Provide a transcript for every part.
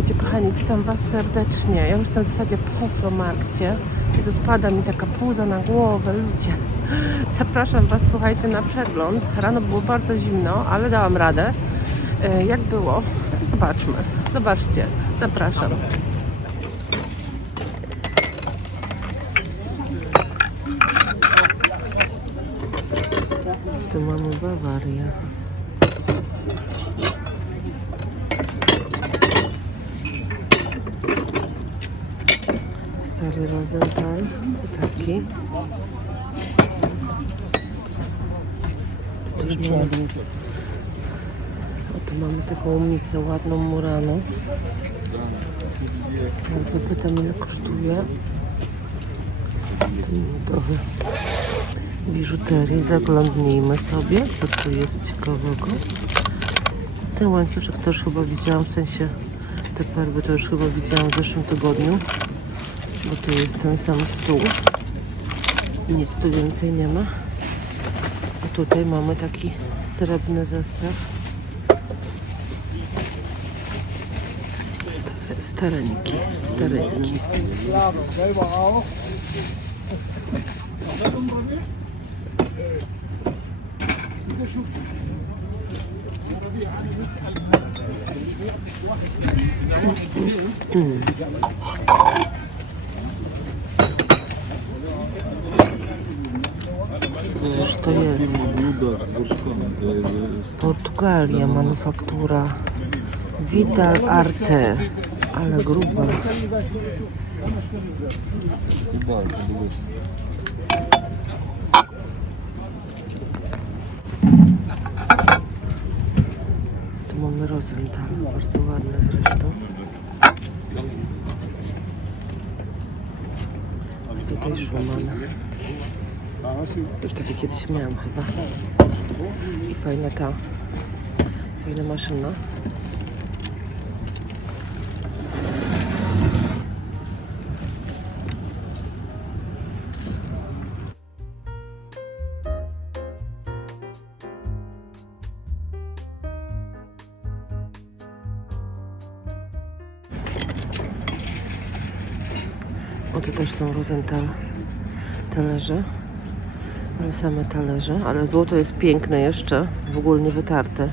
Słuchajcie, kochani, witam Was serdecznie. Ja już jestem w zasadzie po Flomarkcie. Jezu, spada mi taka puza na głowę, ludzie. Zapraszam Was, słuchajcie, na przegląd. Rano było bardzo zimno, ale dałam radę. Jak było? Zobaczmy. Zobaczcie. Zapraszam. Tu mamy Bawarię. Stary Rosenthal, taki. O, tu mamy taką misę ładną, muraną. Teraz zapytam, ile kosztuje. Tu trochę biżuterii. Zaglądnijmy sobie, co tu jest ciekawego. Ten łańcuszek też chyba widziałam, w sensie te perły to już chyba widziałam w zeszłym tygodniu. Bo tu jest ten sam stół i nic tu więcej nie ma. A tutaj mamy taki srebrny zestaw. Stareńki. Cóż to jest? Portugalia, manufaktura Vital Arte, ale gruba. Tu mamy Rosenthal, bardzo ładne zresztą. I tutaj Schumann. Już takie kiedyś miałam chyba. I fajna maszyna. O, tu też są Rosenthal talerze. Ale same talerze, ale złoto jest piękne jeszcze, w ogóle nie wytarte.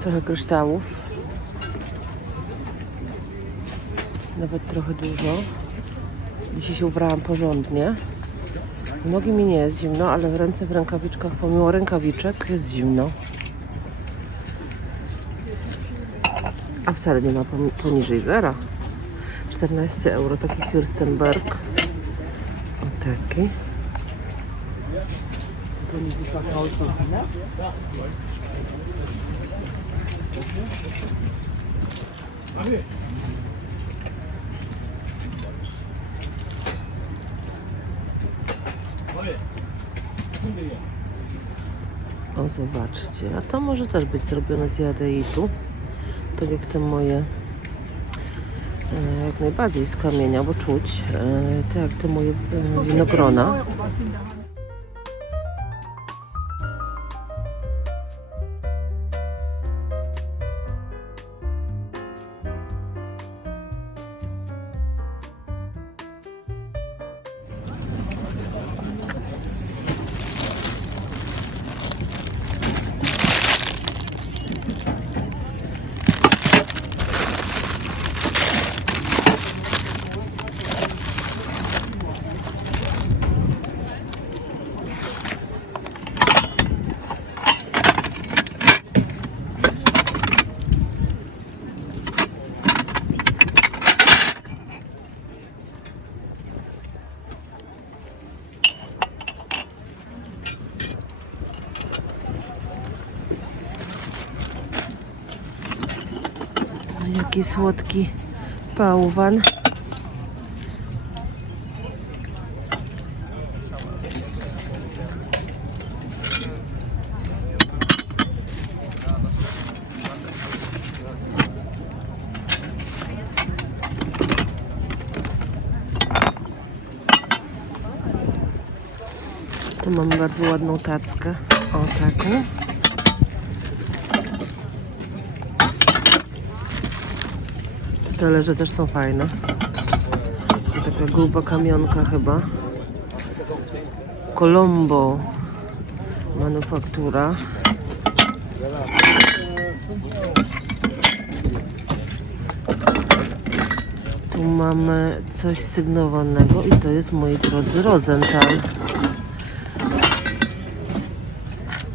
Trochę kryształów. Nawet trochę dużo. Dzisiaj się ubrałam porządnie. W nogi mi nie jest zimno, ale w ręce, w rękawiczkach, pomimo rękawiczek, jest zimno. A wcale nie ma poniżej zera. 14 euro, taki Fürstenberg. O, taki. O, zobaczcie. A to może też być zrobione z jadeitu. Tak jak te moje. Jak najbardziej z kamienia, bo czuć, tak jak te moje winogrona. Jaki słodki bałwan. Tu mamy bardzo ładną tackę. O, taką. Talerze też są fajne. Taka gruba kamionka chyba. Colombo manufaktura. Tu mamy coś sygnowanego i to jest, moi drodzy, Rosenthal.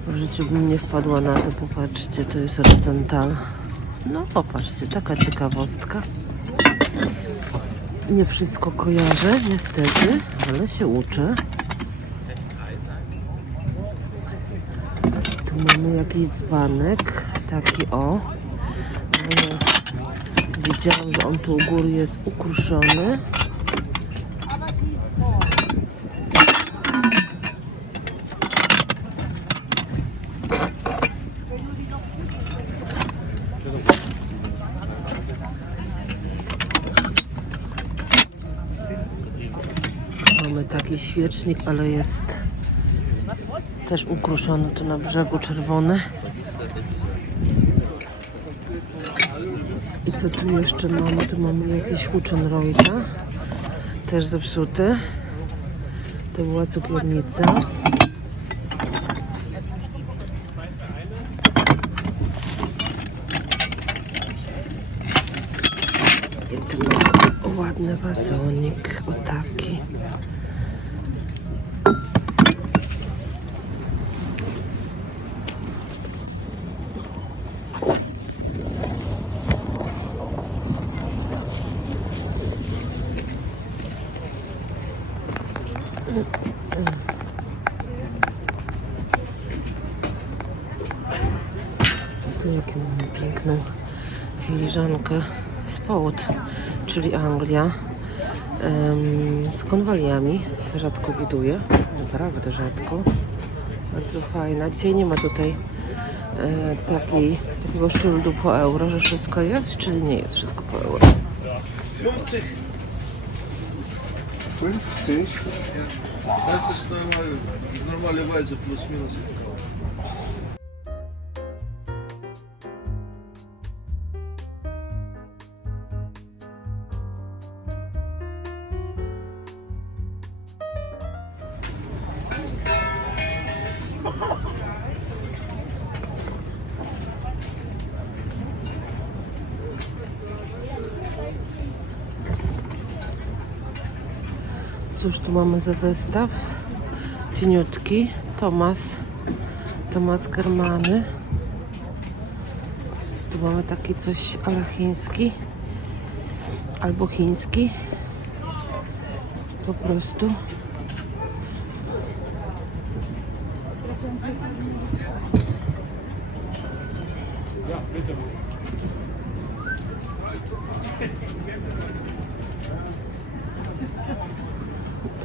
W życiu bym nie wpadła na to, popatrzcie, to jest Rosenthal. No popatrzcie, taka ciekawostka. Nie wszystko kojarzę, niestety, ale się uczę. Tu mamy jakiś dzbanek, taki o. Ale widziałam, że on tu u góry jest ukruszony. Mamy taki świecznik, ale jest też ukruszony tu na brzegu, czerwony. I co tu jeszcze mamy? Tu mamy jakiś Huchenreuta, też zepsuty. To była cukiernica. I tu mamy ładny wazonik, o taki. Tu jaką mamy piękną filiżankę z Połud, czyli Anglia, z konwaliami. Rzadko widuję, naprawdę rzadko. Bardzo fajna. Dzisiaj nie ma tutaj takiego szyldu po euro, że wszystko jest, czyli nie jest wszystko po euro. 50. 50? Das ist normalerweise plus minus. Cóż tu mamy za zestaw? Cieniutki. Tomas Germany. Tu mamy taki coś ala chiński. Albo chiński. Po prostu.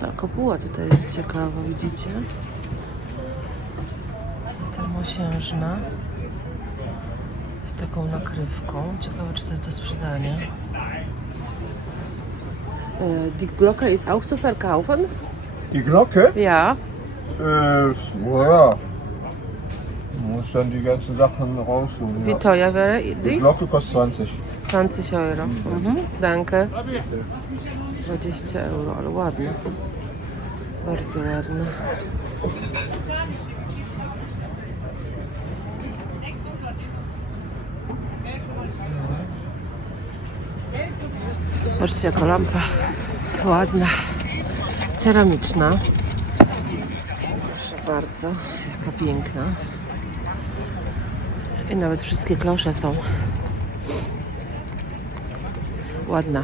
Ta kopuła tutaj jest ciekawa, widzicie? Ta mosiężna z taką nakrywką. Ciekawe, czy to jest do sprzedania. Die Glocke ist auch zu verkaufen? Die Glocke? Ja. Naja. Man muss dann die ganzen Sachen rausholen. Wie Ja. teuer wäre Die die? Glocke kostet 20. 20 euro. Mhm. Danke. 20 euro, ale ładne. Bardzo ładne. Patrzcie, jaka lampa ładna, ceramiczna. Proszę bardzo, jaka piękna. I nawet wszystkie klosze są ładna,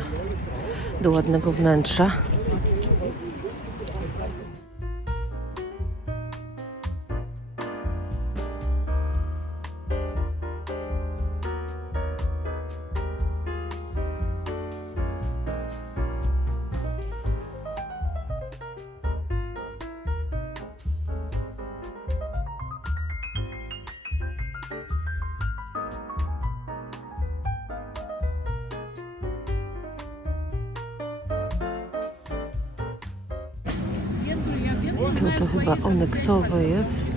do ładnego wnętrza. To chyba onyksowe jest,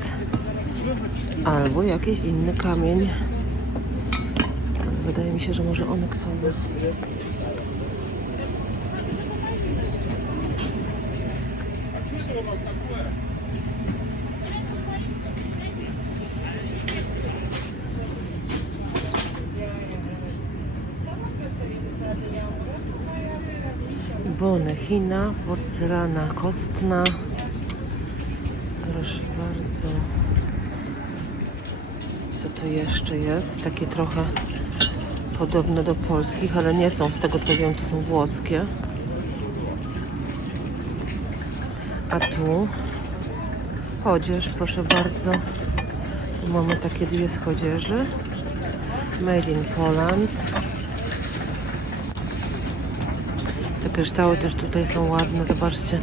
albo jakiś inny kamień. Wydaje mi się, że może onyksowe. Bony China, porcelana kostna. Proszę bardzo. Co to jeszcze jest? Takie trochę podobne do polskich, ale nie są, z tego co wiem, to są włoskie. A tu odzież, proszę bardzo. Tu mamy takie dwie schodzieży. Made in Poland. Te kryształy też tutaj są ładne. Zobaczcie,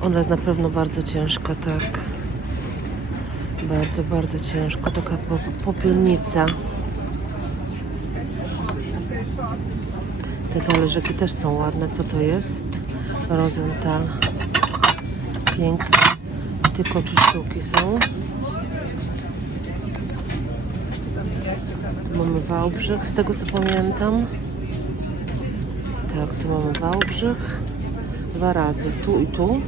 ona jest na pewno bardzo ciężka, tak. Bardzo, bardzo ciężko. Taka popielnica. Te talerzyki też są ładne. Co to jest? Rosenthal. Piękne. Tylko 3 sztuki są. Tu mamy Wałbrzych, z tego co pamiętam. Tak, tu mamy Wałbrzych. 2 razy. Tu i tu.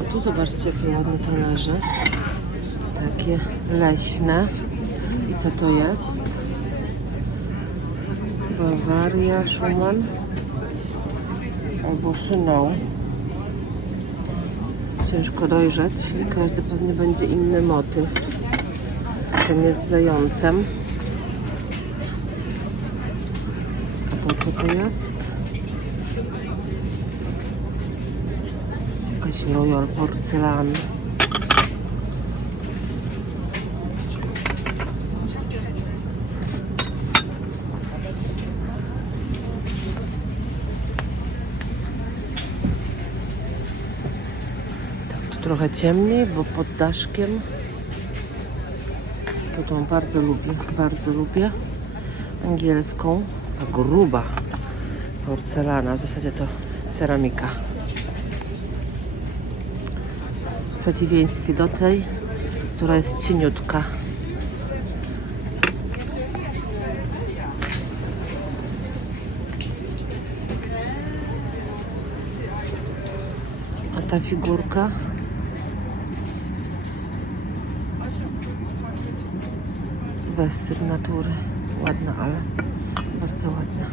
A tu zobaczcie, jakie ładne talerze. Takie leśne. I co to jest? Bawaria, Schumann. Albo Szynał. Ciężko dojrzeć. I każdy pewnie będzie inny motyw. Ten jest z zającem. A to co to jest? Jakaś Royal porcelan. Tak, tu trochę ciemniej, bo pod daszkiem. Tą bardzo lubię. Angielską. Ta gruba porcelana, w zasadzie to ceramika. W przeciwieństwie do tej, która jest cieniutka. A ta figurka bez sygnatury. Ładna, ale bardzo ładna.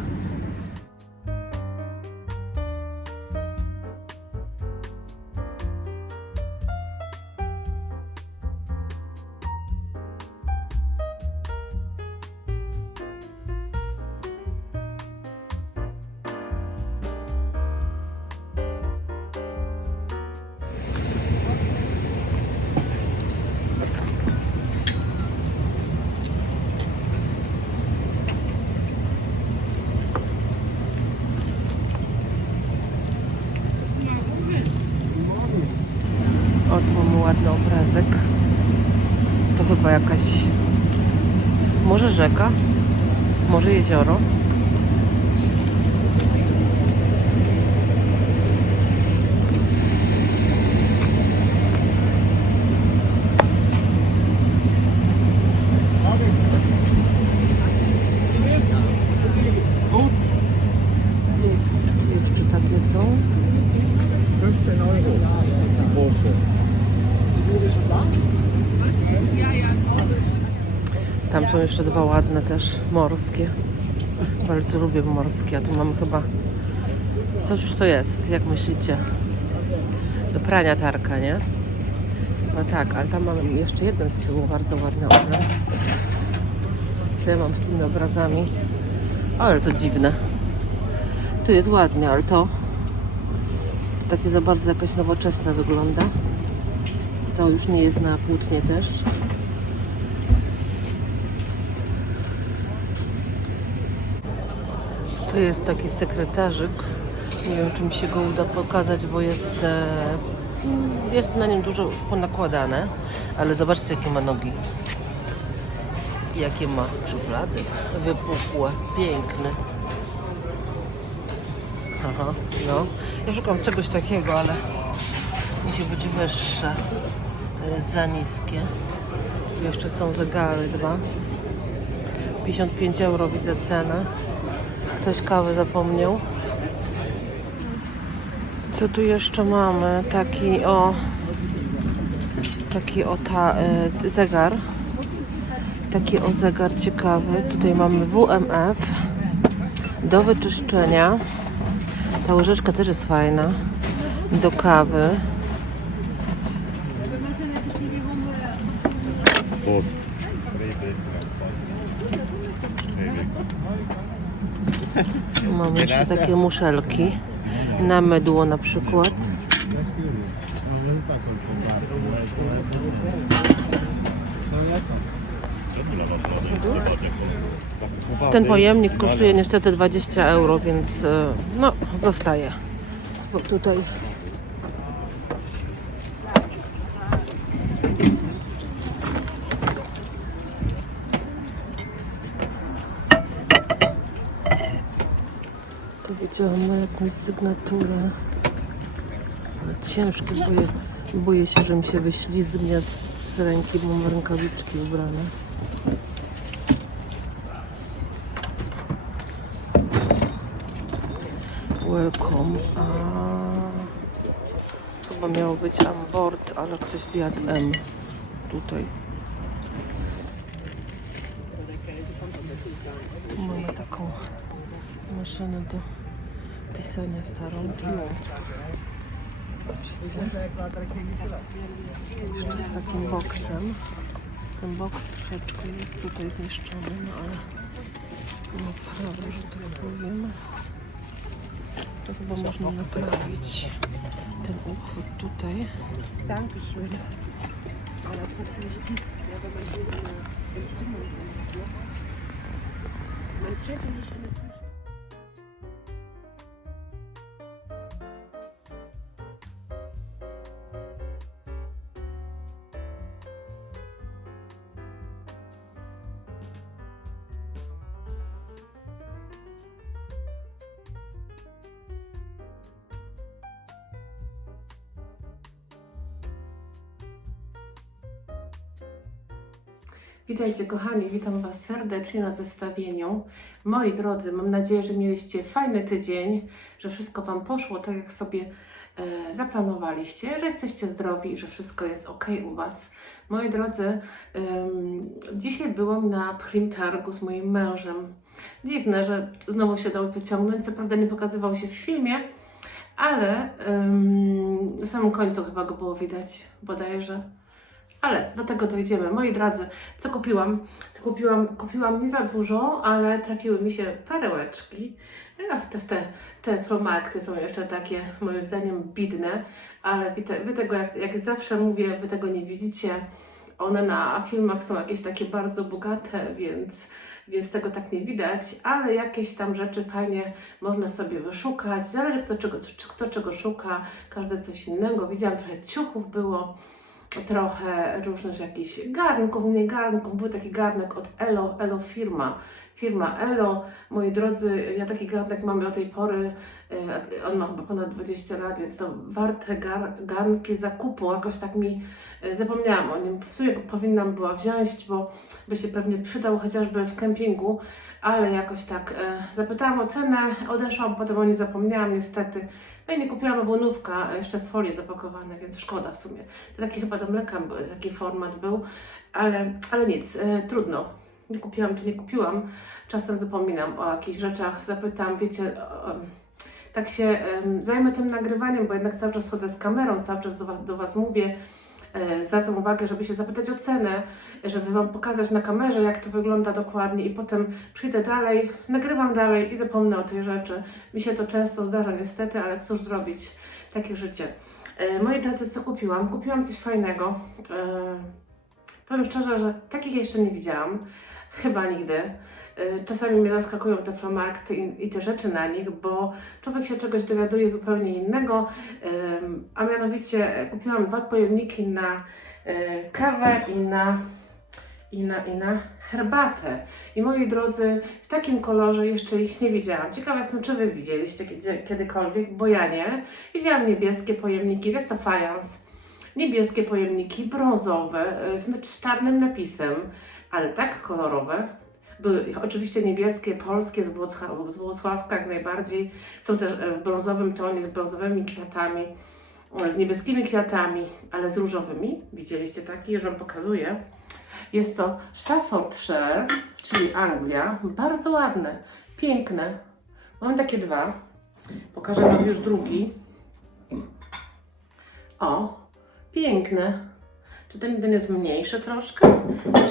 O, tu mamy ładny obrazek. To chyba jakaś... może rzeka, może jezioro. Jeszcze takie są. 15 Euro. Große. Tam są jeszcze 2 ładne też, morskie. Bardzo lubię morskie, a tu mamy chyba... coś już to jest, jak myślicie? Do prania tarka, nie? No tak, ale tam mam jeszcze jeden z tyłu bardzo ładny obraz. Co ja mam z tymi obrazami? O, ale to dziwne. Tu jest ładnie, ale to takie za bardzo jakoś nowoczesne wygląda. To już nie jest na płótnie też. Tu jest taki sekretarzyk. Nie wiem, czy mi się go uda pokazać, bo jest na nim dużo ponakładane. Ale zobaczcie, jakie ma nogi. Jakie ma szuflady. Wypukłe, piękne. Aha, no. Ja szukam czegoś takiego, ale musi być wyższe. To jest za niskie. Tu jeszcze są zegary 2. 55 euro widzę cenę. Ktoś kawy zapomniał. Co tu jeszcze mamy? Zegar. Taki zegar ciekawy. Tutaj mamy WMF do wyczyszczenia. Ta łyżeczka też jest fajna. Do kawy. Tu mamy jeszcze takie muszelki. Na mydło na przykład. Ten pojemnik kosztuje niestety 20 euro, więc no zostaje. Tutaj tu widziałam na jakąś sygnaturę. Ale ciężkie, boję się, że mi się wyślizgnie z ręki, bo mam rękawiczki ubrane. Welcome. Chyba miało być on board, ale ktoś zjadł M tutaj. Tu mamy taką maszynę do pisania starą. Triumf. Jeszcze z takim boksem. Ten boks troszeczkę jest tutaj zniszczony, no ale naprawę, że tak powiem. To chyba można naprawić ten uchwyt tutaj. Dankeschön. Witajcie kochani, witam Was serdecznie na zestawieniu. Moi drodzy, mam nadzieję, że mieliście fajny tydzień, że wszystko Wam poszło tak jak sobie zaplanowaliście, że jesteście zdrowi i że wszystko jest ok u Was. Moi drodzy, dzisiaj byłam na Prim Targu z moim mężem. Dziwne, że znowu się dał wyciągnąć, co prawda nie pokazywał się w filmie, ale na samym końcu chyba go było widać, bodajże. Ale do tego dojdziemy. Moi drodzy, co kupiłam? Kupiłam nie za dużo, ale trafiły mi się perełeczki. Te flomarkty są jeszcze takie, moim zdaniem, bidne, ale wy tego, jak zawsze mówię, wy tego nie widzicie. One na filmach są jakieś takie bardzo bogate, więc tego tak nie widać, ale jakieś tam rzeczy fajnie można sobie wyszukać. Zależy kto czego szuka, każdy coś innego. Widziałam, trochę ciuchów było. Trochę różnych jakichś garnków, nie garnków, był taki garnek od Elo firma Elo. Moi drodzy, ja taki garnek mam do tej pory, on ma chyba ponad 20 lat, więc to warte garnki zakupu, jakoś tak mi zapomniałam o nim. W sumie powinnam była wziąć, bo by się pewnie przydał chociażby w kempingu, ale jakoś tak zapytałam o cenę, odeszłam, potem o niej zapomniałam niestety. No i nie kupiłam obuówka, jeszcze w folii zapakowane, więc szkoda w sumie. To taki chyba do mleka taki format był, ale nic, trudno. Nie kupiłam czy nie kupiłam. Czasem zapominam o jakichś rzeczach, zapytam, wiecie, tak się zajmę tym nagrywaniem, bo jednak cały czas chodzę z kamerą, cały czas do Was mówię. Zwracam uwagę, żeby się zapytać o cenę, żeby Wam pokazać na kamerze, jak to wygląda dokładnie i potem przyjdę dalej, nagrywam dalej i zapomnę o tej rzeczy. Mi się to często zdarza niestety, ale cóż zrobić, takie życie. Moi drodzy, co kupiłam? Kupiłam coś fajnego. Powiem szczerze, że takich jeszcze nie widziałam, chyba nigdy. Czasami mnie zaskakują te flomarkty i te rzeczy na nich, bo człowiek się czegoś dowiaduje zupełnie innego, a mianowicie kupiłam 2 pojemniki na kawę i na herbatę. I moi drodzy, w takim kolorze jeszcze ich nie widziałam. Ciekawa jestem, czy Wy widzieliście kiedykolwiek, bo ja nie. Widziałam niebieskie pojemniki, jest to fajans. Niebieskie pojemniki, brązowe, z czarnym napisem, ale tak kolorowe. Były oczywiście niebieskie, polskie, z Włocławka jak najbardziej. Są też w brązowym tonie, z brązowymi kwiatami, z niebieskimi kwiatami, ale z różowymi. Widzieliście taki? Już Wam pokazuję. Jest to Staffordshire, czyli Anglia. Bardzo ładne, piękne. Mam takie dwa. Pokażę Wam już drugi. O, piękny. Czy ten jeden jest mniejszy troszkę?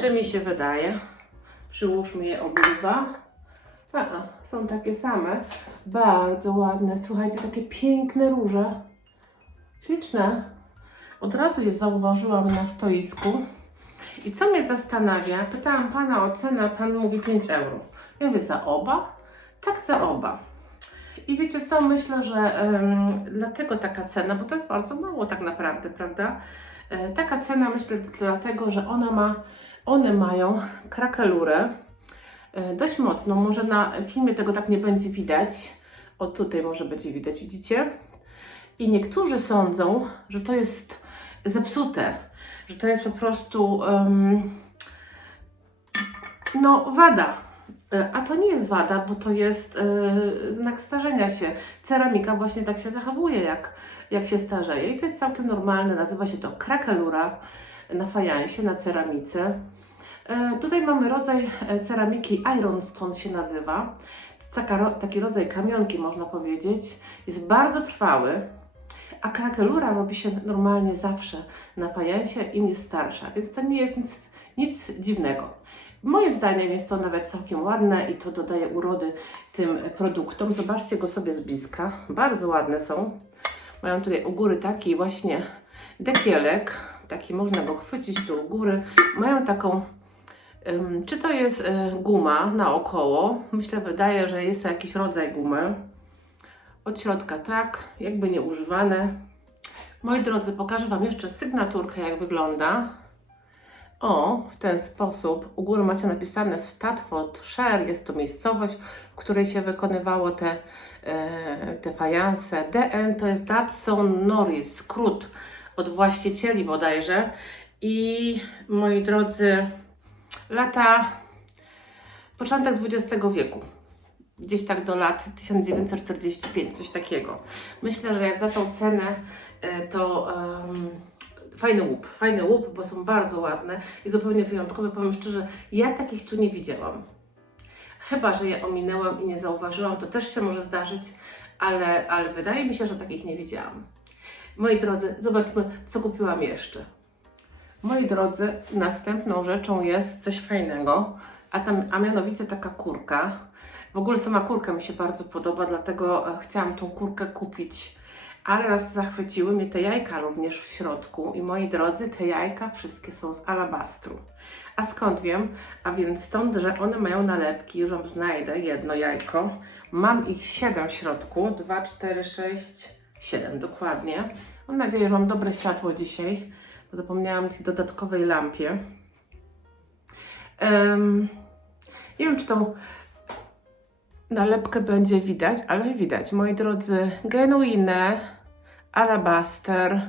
Czy mi się wydaje? Przyłóżmy je obydwa. Są takie same. Bardzo ładne. Słuchajcie, takie piękne róże. Śliczne. Od razu je zauważyłam na stoisku. I co mnie zastanawia? Pytałam Pana o cenę, a Pan mówi 5 euro. Ja mówię, za oba? Tak, za oba. I wiecie co? Myślę, że dlatego taka cena, bo to jest bardzo mało tak naprawdę, prawda? Taka cena, myślę, dlatego, że one mają krakelurę dość mocno. Może na filmie tego tak nie będzie widać. O, tutaj może będzie widać, widzicie? I niektórzy sądzą, że to jest zepsute, że to jest po prostu no, wada. A to nie jest wada, bo to jest znak starzenia się. Ceramika właśnie tak się zachowuje, jak się starzeje. I to jest całkiem normalne. Nazywa się to krakelura na fajansie, na ceramice. Tutaj mamy rodzaj ceramiki Ironstone się nazywa. To taki rodzaj kamionki, można powiedzieć. Jest bardzo trwały. A krakelura robi się normalnie zawsze na fajansie, im jest starsza. Więc to nie jest nic dziwnego. Moim zdaniem jest to nawet całkiem ładne i to dodaje urody tym produktom. Zobaczcie go sobie z bliska. Bardzo ładne są. Mają tutaj u góry taki właśnie dekielek. Taki można go chwycić tu u góry. Mają taką, czy to jest guma naokoło? Myślę, wydaje, że jest to jakiś rodzaj gumy. Od środka tak, jakby nieużywane. Moi drodzy, pokażę Wam jeszcze sygnaturkę, jak wygląda. O, w ten sposób. U góry macie napisane Staffordshire, jest to miejscowość, w której się wykonywało te fajanse. DN to jest Dodson Norris, skrót od właścicieli bodajże. I moi drodzy, początek XX wieku. Gdzieś tak do lat 1945, coś takiego. Myślę, że jak za tą cenę to fajny łup, bo są bardzo ładne i zupełnie wyjątkowe. Powiem szczerze, ja takich tu nie widziałam. Chyba że je ominęłam i nie zauważyłam, to też się może zdarzyć, ale wydaje mi się, że takich nie widziałam. Moi drodzy, zobaczmy, co kupiłam jeszcze. Moi drodzy, następną rzeczą jest coś fajnego, a mianowicie taka kurka. W ogóle sama kurka mi się bardzo podoba, dlatego chciałam tą kurkę kupić. Ale nas zachwyciły mnie te jajka również w środku. I moi drodzy, te jajka wszystkie są z alabastru. A skąd wiem? A więc stąd, że one mają nalepki. Już Wam znajdę jedno jajko. Mam ich 7 w środku. 2, 4, 6, 7 dokładnie. Mam nadzieję, że mam dobre światło dzisiaj. Bo zapomniałam o tej dodatkowej lampie. Nie wiem, czy tą nalepkę będzie widać, ale widać. Moi drodzy, genuine alabaster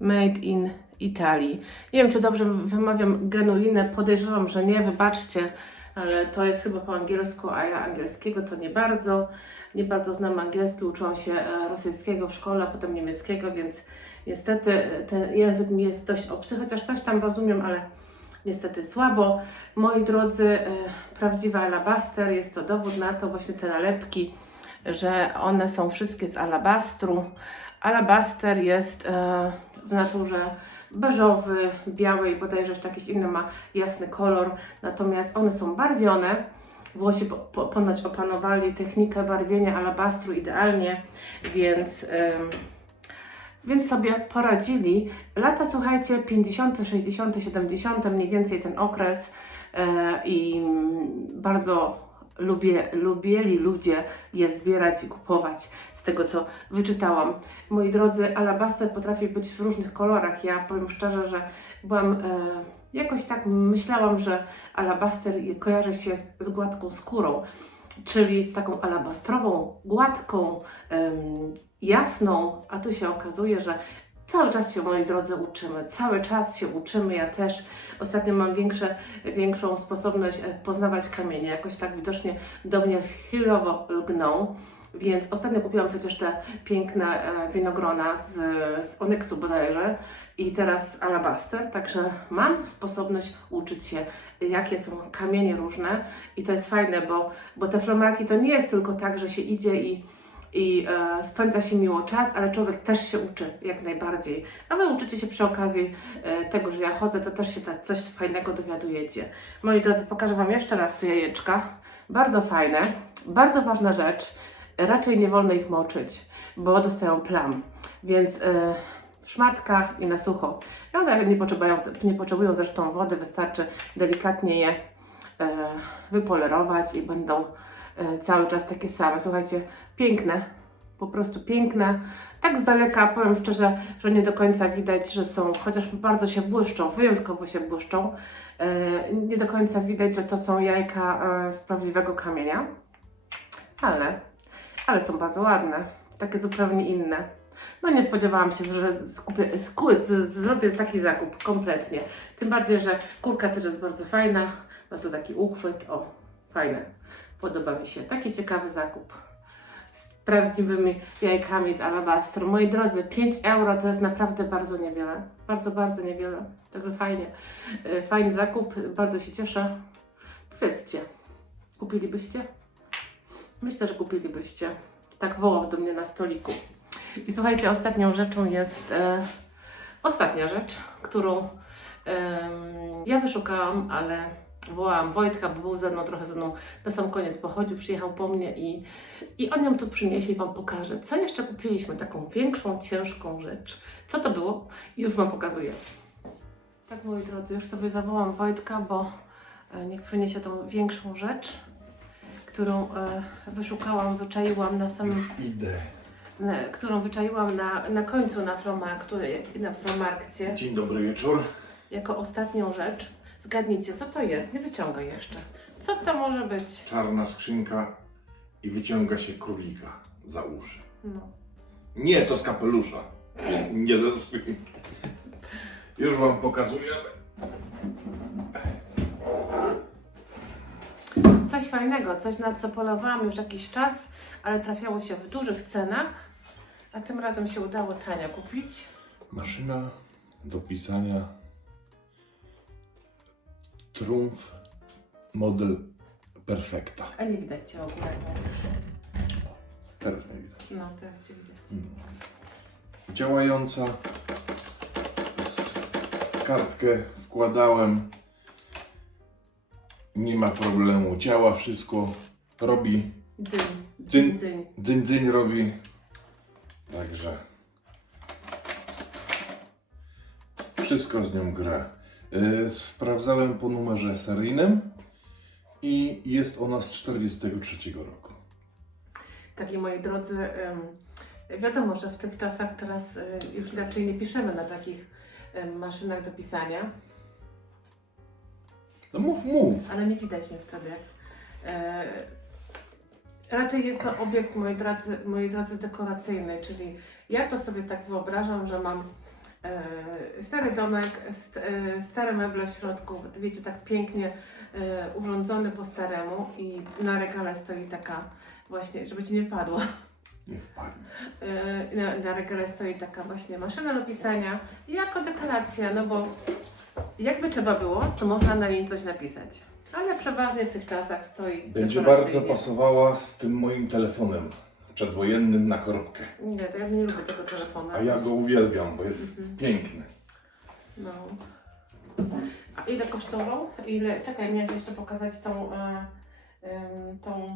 made in Italy. Nie wiem, czy dobrze wymawiam genuine, podejrzewam, że nie, wybaczcie, ale to jest chyba po angielsku, a ja angielskiego to nie bardzo. Nie bardzo znam angielski, uczyłam się rosyjskiego w szkole, a potem niemieckiego, więc niestety ten język mi jest dość obcy, chociaż coś tam rozumiem, ale niestety słabo. Moi drodzy, prawdziwy alabaster, jest to dowód na to, właśnie te nalepki, że one są wszystkie z alabastru. Alabaster jest w naturze beżowy, biały i bodajże jeszcze jakiś inny ma jasny kolor, natomiast one są barwione. Włosi ponoć opanowali technikę barwienia alabastru idealnie, więc sobie poradzili. Lata, słuchajcie, 50., 60., 70., mniej więcej ten okres i bardzo lubieli ludzie je zbierać i kupować, z tego co wyczytałam. Moi drodzy, alabaster potrafi być w różnych kolorach. Ja powiem szczerze, że jakoś tak myślałam, że alabaster kojarzy się z gładką skórą, czyli z taką alabastrową, gładką, jasną, a tu się okazuje, że Cały czas się, moi drodzy, uczymy. Cały czas się uczymy. Ja też ostatnio mam większą sposobność poznawać kamienie. Jakoś tak widocznie do mnie chwilowo lgną. Więc ostatnio kupiłam przecież te piękne winogrona z onyksu bodajże i teraz alabaster. Także mam sposobność uczyć się, jakie są kamienie różne i to jest fajne, bo te flamarki to nie jest tylko tak, że się idzie i spędza się miło czas, ale człowiek też się uczy jak najbardziej. A Wy uczycie się przy okazji tego, że ja chodzę, to też się coś fajnego dowiadujecie. Moi drodzy, pokażę Wam jeszcze raz te jajeczka. Bardzo fajne, bardzo ważna rzecz. Raczej nie wolno ich moczyć, bo dostają plam. Więc szmatka i na sucho. I one nie potrzebują zresztą wody, wystarczy delikatnie je wypolerować i będą cały czas takie same. Słuchajcie, piękne, po prostu piękne. Tak z daleka powiem szczerze, że nie do końca widać, że są, chociaż bardzo się błyszczą, wyjątkowo się błyszczą. Nie do końca widać, że to są jajka z prawdziwego kamienia, ale są bardzo ładne, takie zupełnie inne. No nie spodziewałam się, że zrobię taki zakup kompletnie. Tym bardziej, że kurka też jest bardzo fajna. Ma tu taki uchwyt, o, fajne. Podoba mi się. Taki ciekawy zakup. Z prawdziwymi jajkami z alabastru. Moi drodzy, 5 euro to jest naprawdę bardzo niewiele. Bardzo, bardzo niewiele. Także fajnie. Fajny zakup, bardzo się cieszę. Powiedzcie, kupilibyście? Myślę, że kupilibyście. Tak wołał do mnie na stoliku. I słuchajcie, ostatnią rzeczą jest ostatnia rzecz, którą ja wyszukałam, ale wołałam Wojtka, bo był trochę ze mną na sam koniec pochodził, przyjechał po mnie i on ją tu przyniesie i Wam pokaże, co jeszcze kupiliśmy, taką większą, ciężką rzecz. Co to było? I już Wam pokazuję. Tak, moi drodzy, już sobie zawołam Wojtka, bo niech przyniesie tą większą rzecz, którą wyczaiłam na samym... Idę. Którą wyczaiłam na końcu na Fromarkcie. Dzień dobry wieczór. Jako ostatnią rzecz. Zgadnijcie, co to jest? Nie wyciągaj jeszcze. Co to może być? Czarna skrzynka i wyciąga się królika za uszy. No. Nie, to z kapelusza. Nie ze skrzynki. Już Wam pokazujemy. Coś fajnego, coś na co polowałam już jakiś czas, ale trafiało się w dużych cenach, a tym razem się udało tanio kupić. Maszyna do pisania Triumph Model Perfecta. A nie widać Cię ogólnie już. Teraz nie widać. No, teraz Cię widać. Działająca. Kartkę wkładałem. Nie ma problemu. Działa wszystko. Robi. Dzyń robi. Także wszystko z nią gra. Sprawdzałem po numerze seryjnym i jest ona z 1943 roku. Tak, i moi drodzy, wiadomo, że w tych czasach teraz już raczej nie piszemy na takich maszynach do pisania. No mów. Ale nie widać mnie wtedy. Raczej jest to obiekt, moi drodzy, dekoracyjny, czyli ja to sobie tak wyobrażam, że mam stary domek, stare meble w środku, wiecie, tak pięknie urządzony po staremu i na regale stoi taka właśnie, żeby Ci nie wpadło. Nie wpadnie. Na regale stoi taka właśnie maszyna do pisania jako dekoracja, no bo jakby trzeba było, to można na niej coś napisać. Ale przeważnie w tych czasach stoi Będzie bardzo pasowała z tym moim telefonem przedwojennym na korbkę. Nie, to ja nie lubię tego telefonu. A ja go uwielbiam, bo jest piękny. No. A ile kosztował? Czekaj, miałeś jeszcze pokazać tą...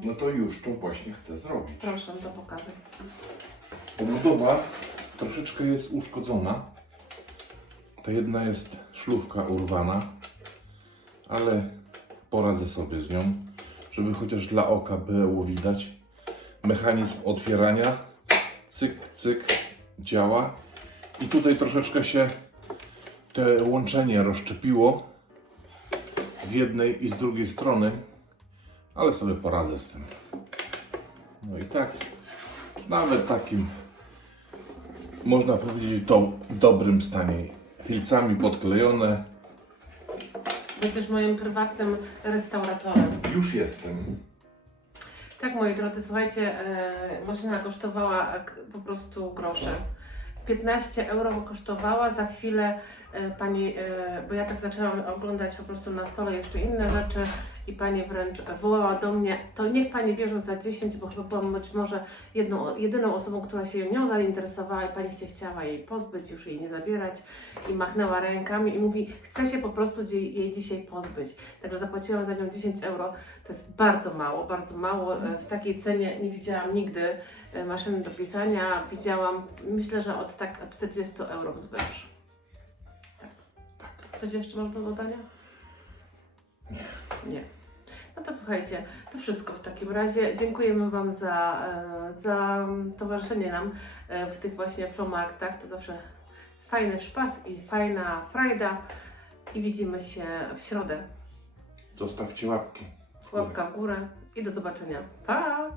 No to już, to właśnie chcę zrobić. Proszę, to pokażę. Obudowa troszeczkę jest uszkodzona. Ta jedna jest szlufka urwana, ale poradzę sobie z nią, żeby chociaż dla oka było widać. Mechanizm otwierania, cyk, cyk, działa. I tutaj troszeczkę się te łączenie rozszczepiło z jednej i z drugiej strony, ale sobie poradzę z tym. No i tak, nawet takim można powiedzieć, to w dobrym stanie. Filcami podklejone. Będziesz moim prywatnym restauratorem. Już jestem. Tak, moi drodzy, słuchajcie, maszyna kosztowała po prostu grosze. 15 euro kosztowała, za chwilę pani, bo ja tak zaczęłam oglądać po prostu na stole jeszcze inne rzeczy i pani wręcz wołała do mnie, to niech pani bierze za 10, bo chyba byłam być może jedyną osobą, która się nią zainteresowała i pani się chciała jej pozbyć, już jej nie zabierać i machnęła rękami i mówi, chcę się po prostu jej dzisiaj pozbyć. Także zapłaciłam za nią 10 euro, to jest bardzo mało, bardzo mało. W takiej cenie nie widziałam nigdy maszyny do pisania, widziałam, myślę, że od tak 40 euro wzwyż. Tak. Coś jeszcze masz do dodania? Nie. No to słuchajcie, to wszystko w takim razie. Dziękujemy Wam za towarzyszenie nam w tych właśnie flomarktach. To zawsze fajny szpas i fajna frajda. I widzimy się w środę. Zostawcie łapki. Łapka w górę i do zobaczenia. Pa!